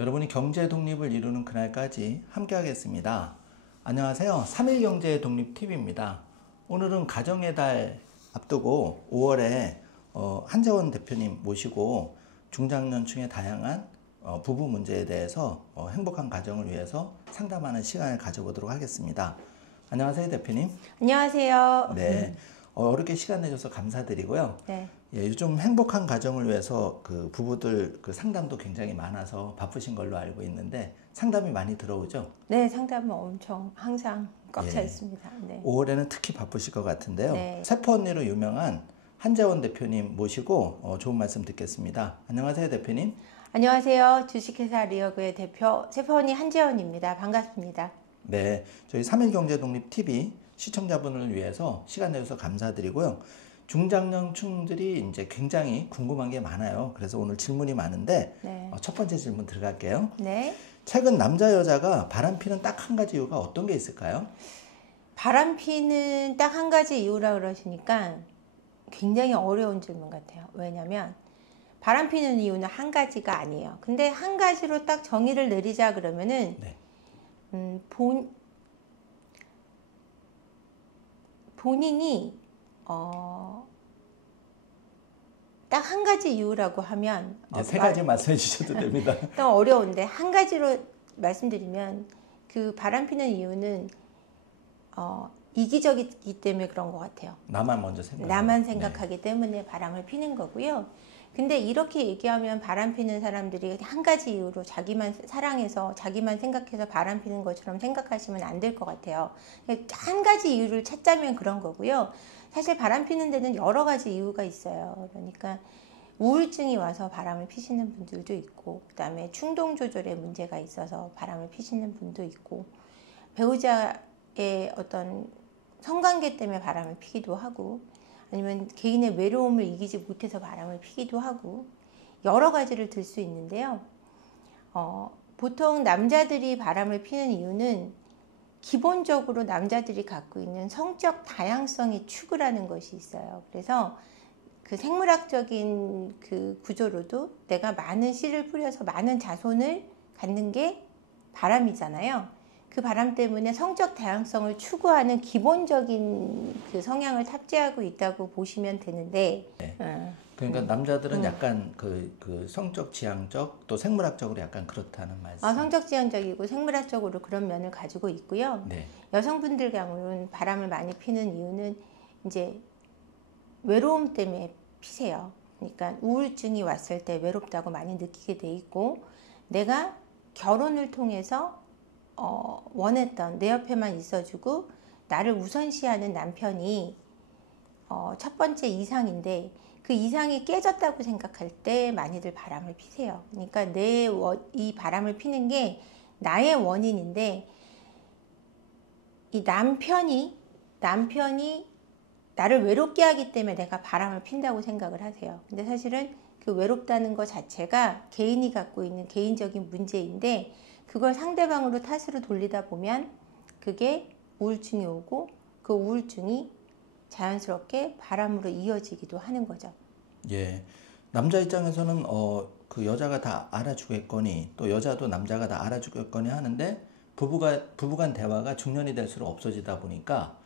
여러분이 경제 독립을 이루는 그날까지 함께 하겠습니다. 안녕하세요. 3일 경제 독립 TV입니다. 오늘은 가정의 달 앞두고 5월에 한재원 대표님 모시고 중장년층의 다양한 부부 문제에 대해서 행복한 가정을 위해서 상담하는 시간을 가져보도록 하겠습니다. 안녕하세요, 대표님. 안녕하세요. 네. 어렵게 시간 내줘서 감사드리고요. 네. 예, 요즘 행복한 가정을 위해서 그 부부들 그 상담도 굉장히 많아서 바쁘신 걸로 알고 있는데 상담이 많이 들어오죠? 네, 상담은 엄청 항상 꽉 차 예. 있습니다. 네. 5월에는 특히 바쁘실 것 같은데요. 네. 세포 언니로 유명한 한재원 대표님 모시고 좋은 말씀 듣겠습니다. 안녕하세요, 대표님. 안녕하세요. 주식회사 리어그의 대표 세포언니 한재원입니다. 반갑습니다. 네, 저희 3일 경제독립 TV 시청자분을 위해서 시간 내주셔서 감사드리고요. 중장년층들이 이제 굉장히 궁금한 게 많아요. 그래서 오늘 질문이 많은데 네. 첫 번째 질문 들어갈게요. 네. 최근 남자 여자가 바람피는 딱 한 가지 이유가 어떤 게 있을까요? 바람피는 딱 한 가지 이유라 그러시니까 굉장히 어려운 질문 같아요. 왜냐면 바람피는 이유는 한 가지가 아니에요. 근데 한 가지로 딱 정의를 내리자 그러면은 네. 본인이 딱 한 가지 이유라고 하면 세 가지 말씀해 주셔도 됩니다. 좀 어려운데 한 가지로 말씀드리면 그 바람피는 이유는 이기적이기 때문에 그런 것 같아요. 나만 먼저 생각. 나만 생각하기 때문에 바람을 피는 거고요. 근데 이렇게 얘기하면 바람 피는 사람들이 한 가지 이유로 자기만 사랑해서 자기만 생각해서 바람 피는 것처럼 생각하시면 안 될 것 같아요. 한 가지 이유를 찾자면 그런 거고요. 사실 바람 피는 데는 여러 가지 이유가 있어요. 그러니까 우울증이 와서 바람을 피시는 분들도 있고, 그다음에 충동 조절에 문제가 있어서 바람을 피시는 분도 있고, 배우자의 어떤 성관계 때문에 바람을 피기도 하고, 아니면 개인의 외로움을 이기지 못해서 바람을 피기도 하고 여러 가지를 들 수 있는데요. 보통 남자들이 바람을 피는 이유는 기본적으로 남자들이 갖고 있는 성적 다양성의 추구라는 것이 있어요. 그래서 그 생물학적인 그 구조로도 내가 많은 씨를 뿌려서 많은 자손을 갖는 게 바람이잖아요. 그 바람 때문에 성적 다양성을 추구하는 기본적인 그 성향을 탑재하고 있다고 보시면 되는데. 네. 그러니까 남자들은 약간 그 성적 지향적 또 생물학적으로 약간 그렇다는 말씀. 성적 지향적이고 생물학적으로 그런 면을 가지고 있고요. 네. 여성분들 경우는 바람을 많이 피는 이유는 이제 외로움 때문에 피세요. 그러니까 우울증이 왔을 때 외롭다고 많이 느끼게 돼 있고, 내가 결혼을 통해서 원했던 내 옆에만 있어주고 나를 우선시하는 남편이 첫 번째 이상인데 그 이상이 깨졌다고 생각할 때 많이들 바람을 피세요. 그러니까 이 바람을 피는 게 나의 원인인데 이 남편이 나를 외롭게 하기 때문에 내가 바람을 핀다고 생각을 하세요. 근데 사실은 그 외롭다는 것 자체가 개인이 갖고 있는 개인적인 문제인데 그걸 상대방으로 탓으로 돌리다 보면 그게 우울증이 오고 그 우울증이 자연스럽게 바람으로 이어지기도 하는 거죠. 예. 남자 입장에서는 그 여자가 다 알아주겠거니 또 여자도 남자가 다 알아주겠거니 하는데 부부간 대화가 중년이 될수록 없어지다 보니까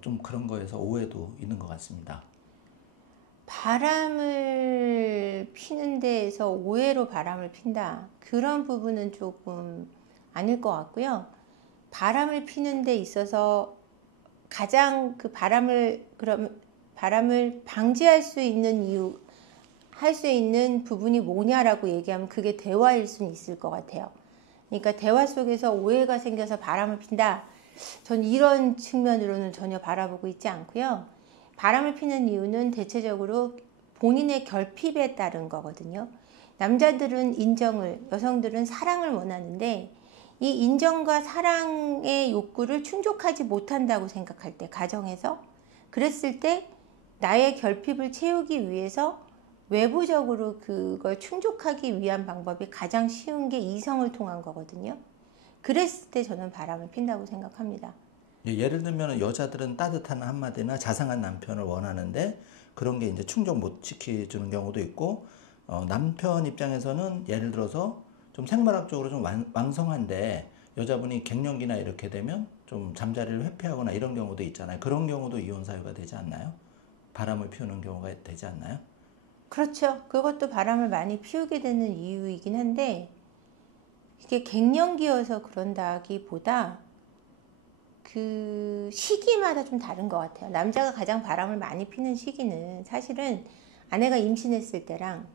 좀 그런 거에서 오해도 있는 것 같습니다. 바람을 피는 데에서 오해로 바람을 핀다. 그런 부분은 조금 아닐 것 같고요. 바람을 피는 데 있어서 가장 그 바람을 방지할 수 있는 이유, 할 수 있는 부분이 뭐냐라고 얘기하면 그게 대화일 수는 있을 것 같아요. 그러니까 대화 속에서 오해가 생겨서 바람을 핀다. 전 이런 측면으로는 전혀 바라보고 있지 않고요. 바람을 피는 이유는 대체적으로 본인의 결핍에 따른 거거든요. 남자들은 인정을, 여성들은 사랑을 원하는데 이 인정과 사랑의 욕구를 충족하지 못한다고 생각할 때, 가정에서 그랬을 때 나의 결핍을 채우기 위해서 외부적으로 그걸 충족하기 위한 방법이 가장 쉬운 게 이성을 통한 거거든요. 그랬을 때 저는 바람을 핀다고 생각합니다. 예를 들면 여자들은 따뜻한 한마디나 자상한 남편을 원하는데 그런 게 이제 충족 못 시켜주는 경우도 있고 남편 입장에서는 예를 들어서 좀 생물학적으로 좀 왕성한데 여자분이 갱년기나 이렇게 되면 좀 잠자리를 회피하거나 이런 경우도 있잖아요. 그런 경우도 이혼 사유가 되지 않나요? 바람을 피우는 경우가 되지 않나요? 그렇죠. 그것도 바람을 많이 피우게 되는 이유이긴 한데 이게 갱년기여서 그런다기보다 그 시기마다 좀 다른 것 같아요. 남자가 가장 바람을 많이 피는 시기는 사실은 아내가 임신했을 때랑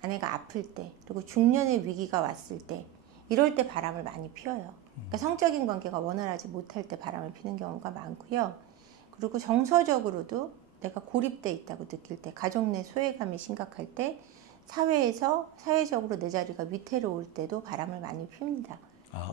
아내가 아플 때 그리고 중년의 위기가 왔을 때 이럴 때 바람을 많이 피워요. 그러니까 성적인 관계가 원활하지 못할 때 바람을 피는 경우가 많고요. 그리고 정서적으로도 내가 고립돼 있다고 느낄 때, 가족 내 소외감이 심각할 때, 사회에서 사회적으로 내 자리가 위태로울 때도 바람을 많이 핍니다.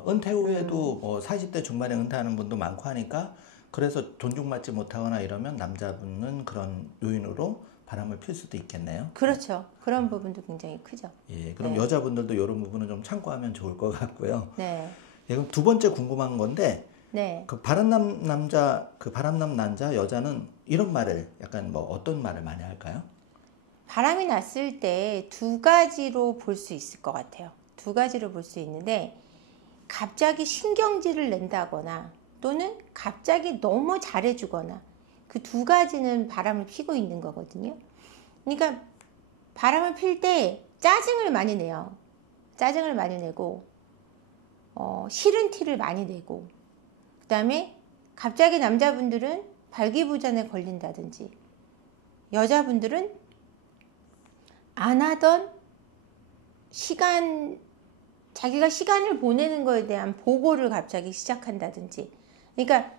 은퇴 후에도 뭐 40대 중반에 은퇴하는 분도 많고 하니까 그래서 존중받지 못하거나 이러면 남자분은 그런 요인으로 바람을 필 수도 있겠네요. 그렇죠. 그런 부분도 굉장히 크죠. 예, 그럼 네. 여자분들도 이런 부분은 좀 참고하면 좋을 것 같고요. 네. 예, 그럼 두 번째 궁금한 건데 네. 그 바람남 남자, 그 바람남 남자 여자는 이런 말을 약간 뭐 어떤 말을 많이 할까요? 바람이 났을 때 두 가지로 볼 수 있을 것 같아요. 두 가지로 볼 수 있는데 갑자기 신경질을 낸다거나 또는 갑자기 너무 잘해주거나 그 두 가지는 바람을 피고 있는 거거든요. 그러니까 바람을 필 때 짜증을 많이 내요. 짜증을 많이 내고 싫은 티를 많이 내고 그 다음에 갑자기 남자분들은 발기부전에 걸린다든지 여자분들은 안 하던 자기가 시간을 보내는 거에 대한 보고를 갑자기 시작한다든지 그러니까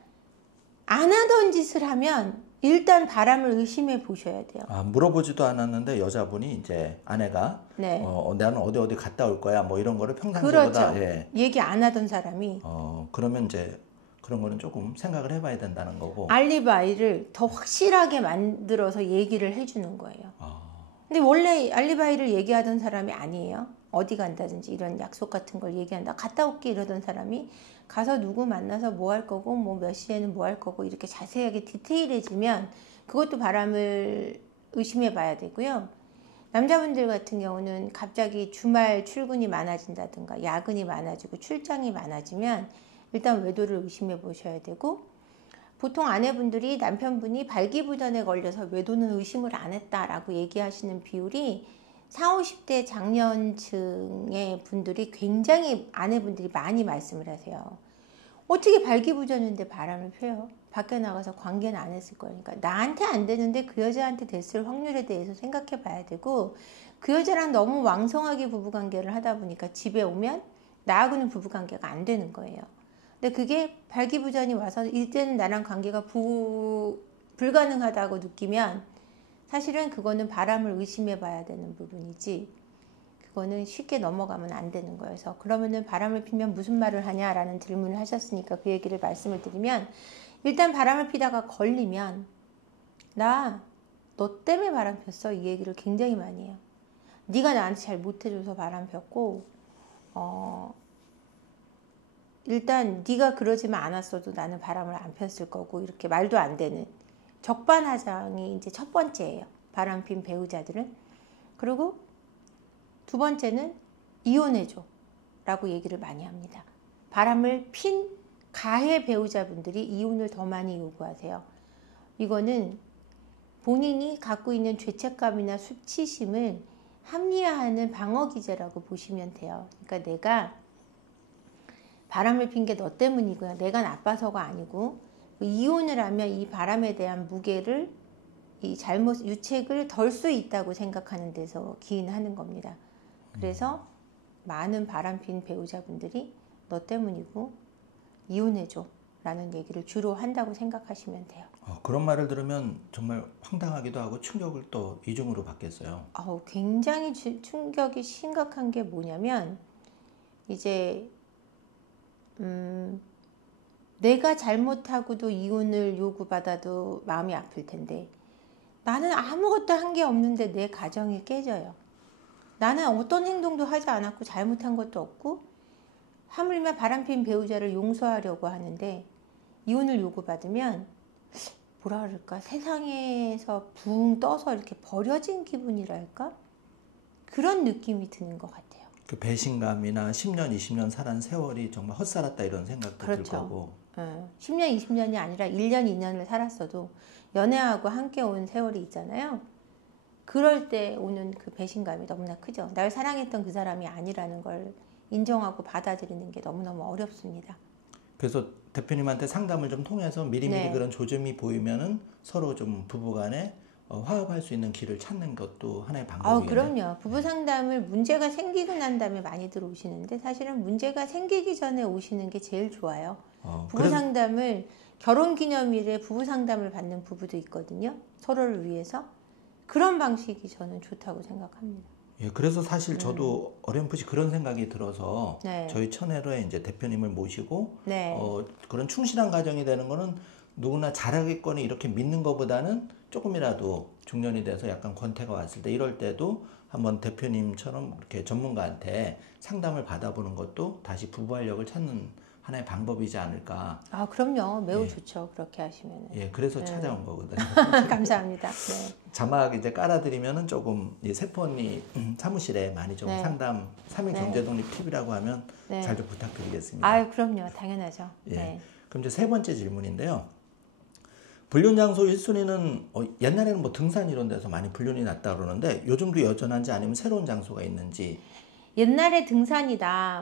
안 하던 짓을 하면 일단 바람을 의심해 보셔야 돼요. 물어보지도 않았는데 여자분이 이제 아내가 네. 나는 어디 갔다 올 거야 뭐 이런 거를 평상시보다 그렇죠. 예. 얘기 안 하던 사람이 그러면 이제 그런 거는 조금 생각을 해봐야 된다는 거고. 알리바이를 더 확실하게 만들어서 얘기를 해주는 거예요. 근데 원래 알리바이를 얘기하던 사람이 아니에요. 어디 간다든지 이런 약속 같은 걸 얘기한다. 갔다 올게 이러던 사람이 가서 누구 만나서 뭐 할 거고 뭐 몇 시에는 뭐 할 거고 이렇게 자세하게 디테일해지면 그것도 바람을 의심해 봐야 되고요. 남자분들 같은 경우는 갑자기 주말 출근이 많아진다든가 야근이 많아지고 출장이 많아지면 일단 외도를 의심해 보셔야 되고 보통 아내분들이 남편분이 발기부전에 걸려서 외도는 의심을 안 했다라고 얘기하시는 비율이 40, 50대 장년층의 분들이 굉장히 아내분들이 많이 말씀을 하세요. 어떻게 발기부전인데 바람을 펴요? 밖에 나가서 관계는 안 했을 거예요. 그러니까 나한테 안 되는데 그 여자한테 됐을 확률에 대해서 생각해 봐야 되고 그 여자랑 너무 왕성하게 부부관계를 하다 보니까 집에 오면 나하고는 부부관계가 안 되는 거예요. 근데 그게 발기부전이 와서 이제는 나랑 관계가 불가능하다고 느끼면 사실은 그거는 바람을 의심해 봐야 되는 부분이지 그거는 쉽게 넘어가면 안 되는 거여서 그러면은 바람을 피면 무슨 말을 하냐라는 질문을 하셨으니까 그 얘기를 말씀을 드리면 일단 바람을 피다가 걸리면 나 너 때문에 바람 폈어 이 얘기를 굉장히 많이 해요. 네가 나한테 잘 못해줘서 바람 폈고 일단 네가 그러지만 않았어도 나는 바람을 안 폈을 거고 이렇게 말도 안 되는 적반하장이 이제 첫 번째예요. 바람핀 배우자들은. 그리고 두 번째는 이혼해줘 라고 얘기를 많이 합니다. 바람을 핀 가해 배우자분들이 이혼을 더 많이 요구하세요. 이거는 본인이 갖고 있는 죄책감이나 수치심을 합리화하는 방어 기제라고 보시면 돼요. 그러니까 내가 바람을 핀 게 너 때문이고요. 내가 나빠서가 아니고 이혼을 하면 이 바람에 대한 무게를 이 잘못 유책을 덜 수 있다고 생각하는 데서 기인하는 겁니다. 그래서 많은 바람핀 배우자분들이 너 때문이고 이혼해줘 라는 얘기를 주로 한다고 생각하시면 돼요. 그런 말을 들으면 정말 황당하기도 하고 충격을 또 이중으로 받겠어요. 굉장히 충격이 심각한 게 뭐냐면 이제 내가 잘못하고도 이혼을 요구받아도 마음이 아플 텐데 나는 아무것도 한 게 없는데 내 가정이 깨져요. 나는 어떤 행동도 하지 않았고 잘못한 것도 없고 하물며 바람핀 배우자를 용서하려고 하는데 이혼을 요구받으면 뭐라 그럴까 세상에서 붕 떠서 이렇게 버려진 기분이랄까 그런 느낌이 드는 것 같아요. 그 배신감이나 10년, 20년 살한 세월이 정말 헛살았다 이런 생각도 들 그렇죠. 거고. 10년, 20년이 아니라 1년, 2년을 살았어도 연애하고 함께 온 세월이 있잖아요. 그럴 때 오는 그 배신감이 너무나 크죠. 날 사랑했던 그 사람이 아니라는 걸 인정하고 받아들이는 게 너무너무 어렵습니다. 그래서 대표님한테 상담을 좀 통해서 미리미리 네. 그런 조짐이 보이면은 서로 좀 부부간에 화합할 수 있는 길을 찾는 것도 하나의 방법이에요. 그럼요. 부부 상담을 문제가 생기고 난 다음에 많이 들어오시는데 사실은 문제가 생기기 전에 오시는 게 제일 좋아요. 부부 그래서 상담을 결혼 기념일에 부부 상담을 받는 부부도 있거든요. 서로를 위해서. 그런 방식이 저는 좋다고 생각합니다. 예, 그래서 사실 저도 어렴풋이 그런 생각이 들어서 네. 저희 채널에 이제 대표님을 모시고 네. 그런 충실한 가정이 되는 거는 누구나 잘하겠거니 이렇게 믿는 것보다는 조금이라도 중년이 돼서 약간 권태가 왔을 때 이럴 때도 한번 대표님처럼 이렇게 전문가한테 상담을 받아보는 것도 다시 부부 활력을 찾는 하나의 방법이지 않을까. 그럼요. 매우 좋죠. 그렇게 하시면. 예, 그래서 찾아온 거거든요. 감사합니다. 네. 자막 이제 깔아드리면은 조금 세포언니 사무실에 많이 좀 네. 상담 3일 네. 경제독립 팁이라고 하면 네. 잘 좀 부탁드리겠습니다. 그럼요. 당연하죠. 예. 네. 그럼 이제 세 번째 질문인데요. 불륜 장소 1순위는 옛날에는 뭐 등산 이런 데서 많이 불륜이 났다 그러는데 요즘도 여전한지 아니면 새로운 장소가 있는지. 옛날에 등산이다.